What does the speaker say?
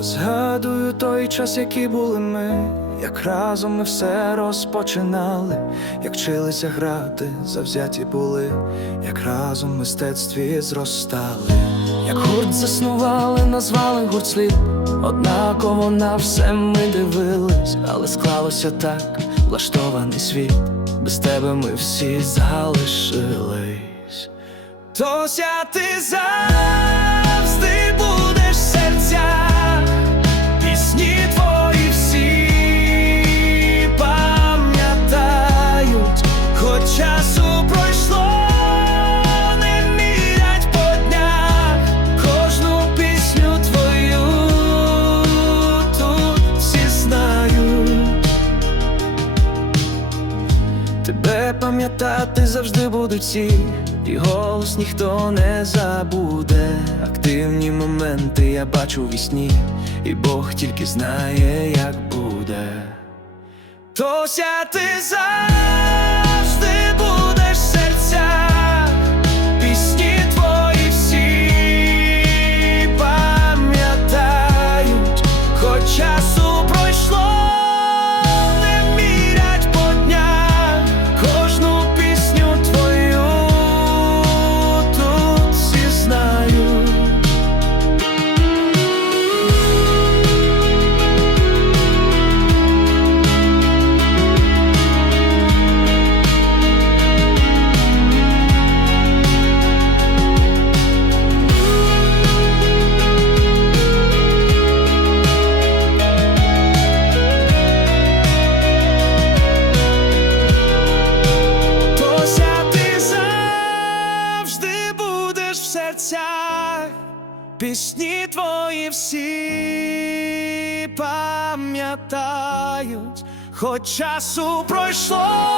Згадую той час, який були ми, як разом ми все розпочинали, як вчилися грати, завзяті були, як разом в мистецтві зростали, як гурт заснували, назвали гурт слід. Однаково на все ми дивились, але склалося так, влаштований світ. Без тебе ми всі залишились. Тося, ти завжди Тебе пам'ятати завжди будуть ці, і голос ніхто не забуде. Активні моменти я бачу в сні, і Бог тільки знає, як буде. Тося, ти завжди серцях, пісні твої всі пам'ятають, хоч часу пройшло,